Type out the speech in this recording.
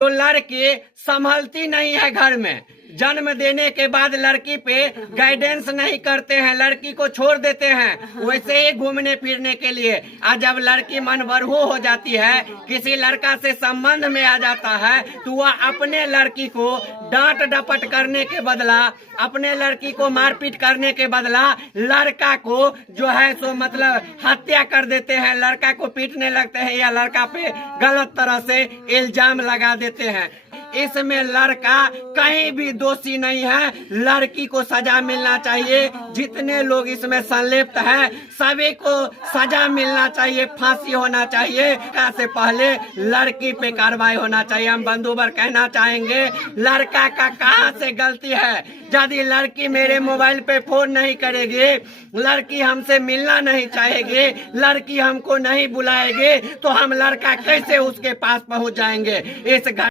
तो लड़की संभलती नहीं है घर में। जन्म देने के बाद लड़की पे गाइडेंस नहीं करते हैं, लड़की को छोड़ देते हैं वैसे ही घूमने फिरने के लिए। और जब लड़की मनबरहू हो जाती है, किसी लड़का से संबंध में आ जाता है, तो वह अपने लड़की को डांट डपट करने के बदला, अपने लड़की को मारपीट करने के बदला लड़का को जो है सो मतलब हत्या कर देते हैं, लड़का को पीटने लगते हैं या लड़का पे गलत तरह से इल्जाम लगा देते हैं। इसमें लड़का कहीं भी दोषी नहीं है, लड़की को सजा मिलना चाहिए। जितने लोग इसमें संलिप्त हैं सभी को सजा मिलना चाहिए, फांसी होना चाहिए। से पहले लड़की पे कार्रवाई होना चाहिए। हम बंधुवर कहना चाहेंगे, लड़का का कहां से गलती है? यदि लड़की मेरे मोबाइल पे फोन नहीं करेगी, लड़की हमसे मिलना नहीं चाहेगी, लड़की हमको नहीं बुलाएगी, तो हम लड़का कैसे उसके पास पहुंच जाएंगे? इस